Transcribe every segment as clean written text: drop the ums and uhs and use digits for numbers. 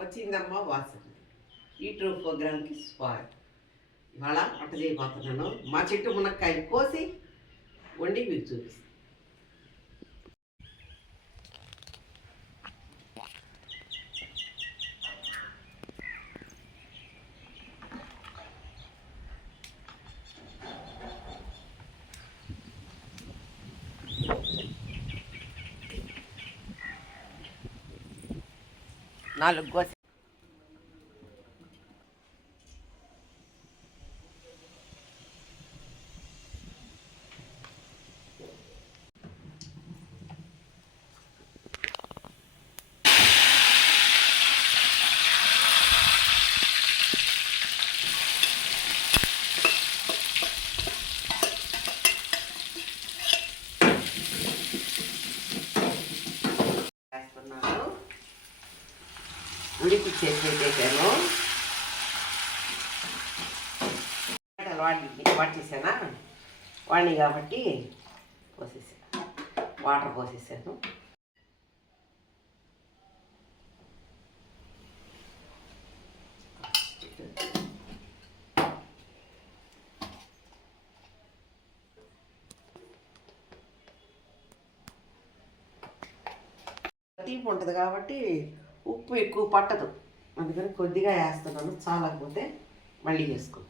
వచ్చిందమ్మా వాసన యూట్యూబ్ ప్రోగ్రామ్కి స్వాగతం. ఇవాళ వంట చేయబోతున్నాను. మా చెట్టు మునక్కాయలు కోసి వండి మీకు చూపిస్తాను. నాలుగు కోసి ఉడికి చేసి పెట్టేసాను. వాడి చేసానా వాడిని కాబట్టి పోసేసాను, వాటర్ పోసేసాను. తీపి ఉంటుంది కాబట్టి ఉప్పు ఎక్కువ పట్టదు, అందుకని కొద్దిగా వేస్తున్నాను. చాలకపోతే మళ్ళీ వేసుకుంటాను.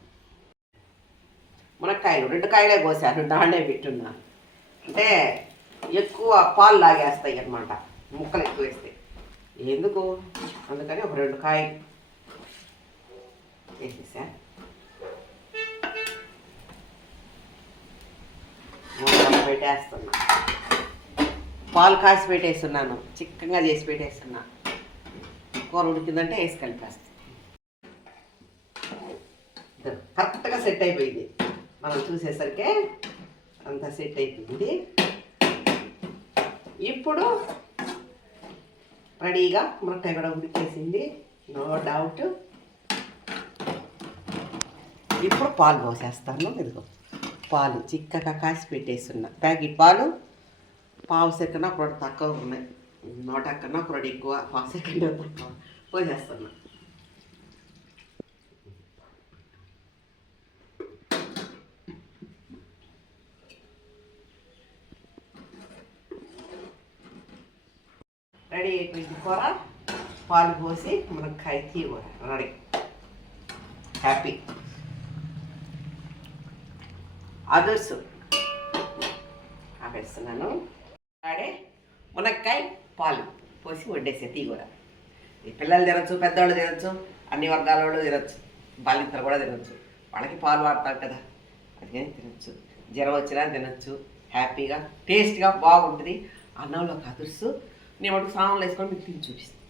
మునక్కాయలు 2 కాయలే కోసాను, దాండే పెట్టున్నా. అంటే ఎక్కువ పాలు లాగేస్తాయి అన్నమాట ముక్కలు ఎక్కువ వేస్తే, ఎందుకు అందుకని ఒక 2 కాయలు వేసేసా. పెట్టేస్తున్నా, పాలు కాసి పెట్టేస్తున్నాను, చిక్కగా చేసి పెట్టేస్తున్నా. కూర ఉడికిందంటే వేసి కలిపేస్తాం. కరెక్ట్గా సెట్ అయిపోయింది. మనం చూసేసరికి అంతా సెట్ అయిపోయింది. ఇప్పుడు రెడీగా మునక్కాయ కూడా ఉడికేసింది, నో డౌట్. ఇప్పుడు పాలు పోసేస్తాను. ఇదిగో పాలు చిక్కగా కాసి పెట్టేస్తున్నా. ప్యాకెట్ పాలు పావు సెకండ్ ఒక తక్కువ ఉన్నాయి, 100 కన్నా ఒక ఎక్కువ, పావు సెకండ్ తక్కువ పోసేస్తున్నా. రెడీ అయిపోయింది కూర. పాలు పోసి మునక్కాయ కూర రెడీ. Happy others ఆపేస్తున్నాను. ఆడే మునక్కాయ పాలు పోసి వడ్డేసే కూర. ఈ పిల్లలు తినచ్చు, పెద్దవాళ్ళు తినచ్చు, అన్ని వర్గాల వాళ్ళు తినచ్చు, బాలింతలు కూడా తినచ్చు. వాళ్ళకి పాలు వాడతాం కదా, అందుకని తినచ్చు. జ్వరం వచ్చినా తినచ్చు, హ్యాపీగా టేస్ట్గా బాగుంటుంది. అన్నంలో కదుర్సు నేను ఒకటి సామాన్లు వేసుకొని మీకు తిని చూపిస్తాను.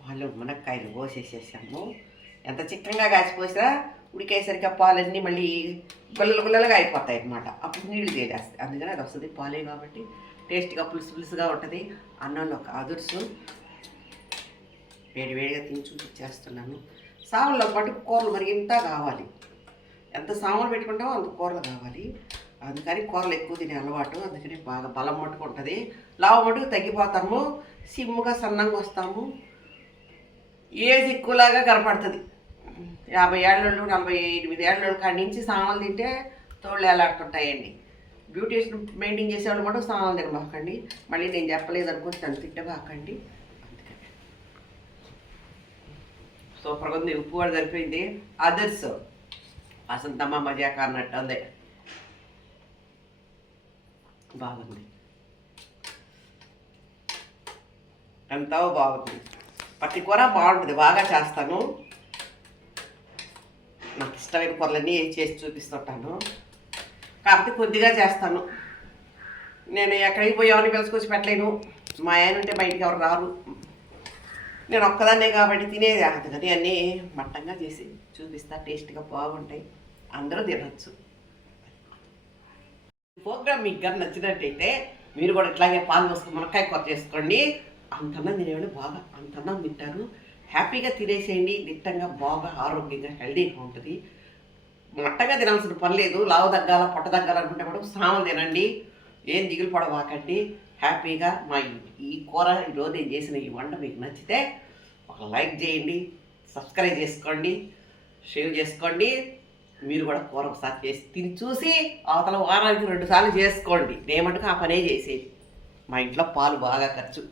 పాలు మునక్కాయలు కోసేసేసాము. ఎంత చిక్కగా కాసిపోసినా ఉడికేసరికి ఆ పాలన్నీ మళ్ళీ గుల్లలుగా అయిపోతాయి అన్నమాట. అప్పుడు నీళ్ళు తేలేస్తాయి, అందుకని అది వస్తుంది. పాలే కాబట్టి టేస్ట్గా పులుసుగా ఉంటుంది. అన్నంలో ఒక అదుర్సు వేడివేడిగా తిని చూపించేస్తున్నాను. సామల్లో పాటు కూరలు మరి ఇంత కావాలి. ఎంత సామాన్లు పెట్టుకుంటామో అంత కూరలు కావాలి. అందుకని కూరలు ఎక్కువ తినే అలవాటు, అందుకని బాగా బలం మట్టుకుంటుంది. లావు మటుకు తగ్గిపోతాము, సిమ్ముగా సన్నంగా వస్తాము. ఏజ్ ఎక్కువలాగా కనపడుతుంది. 50 ఏళ్ళ 48 ఏళ్ళ కాడి నుంచి సామాన్లు తింటే తోళ్ళు ఎలాడుతుంటాయండి. బ్యూటీషియన్ మెయింటైన్ చేసేవాళ్ళు కూడా సామాన్లు తినబాకండి. మళ్ళీ నేను చెప్పలేదు అనుకో తను తిట్టబాకండి. సూపర్గా ఉంది. ఉప్పు కూడా సరిపోయింది. అదర్స్ వసంతమ్మ మజాక అన్నట్టు ఉంది, బాగుంది. ఎంతో బాగుంది. పట్టి కూర బాగుంటుంది, బాగా చేస్తాను. నాకు ఇష్టమైన కూరలన్నీ చేసి చూపిస్తుంటాను, కాకపోతే కొద్దిగా చేస్తాను. నేను ఎక్కడికి పోయామని పిలుచుకొచ్చి పెట్టలేను. మా ఆయన ఉంటే బయటికి ఎవరు రారు, నేను ఒక్కదాన్నే కాబట్టి తినేది కాదు కదా. అన్నీ మట్టంగా చేసి చూపిస్తా, టేస్ట్గా బాగుంటాయి, అందరూ తినచ్చు. ప్రోగ్రామ్ మీకు కానీ నచ్చినట్టయితే మీరు కూడా ఇట్లాగే పాలు పోసుకొని మునక్కాయ కూర చేసుకోండి. అంతన్నా తినేవాళ్ళు బాగా అంతన్నా తింటారు. హ్యాపీగా తినేసేయండి. దిట్టంగా బాగా ఆరోగ్యంగా హెల్దీగా ఉంటుంది. మట్టగా తినాల్సిన పని లేదు. లావు తగ్గాల పొట్ట తగ్గాల అనుకుంటే కూడా సామలు తినండి, ఏం దిగులు పడవాకండి. హ్యాపీగా మా ఈ కూర ఈరోజు నేను చేసిన ఈ వంట మీకు నచ్చితే ఒక లైక్ చేయండి, సబ్స్క్రైబ్ చేసుకోండి, షేర్ చేసుకోండి. మీరు కూడా కూర ఒకసారి చేసి తిని చూసి అవతల వారానికి 2 సార్లు చేసుకోండి. నేమంటూ ఆ పనే చేసేది. మా ఇంట్లో పాలు బాగా ఖర్చు.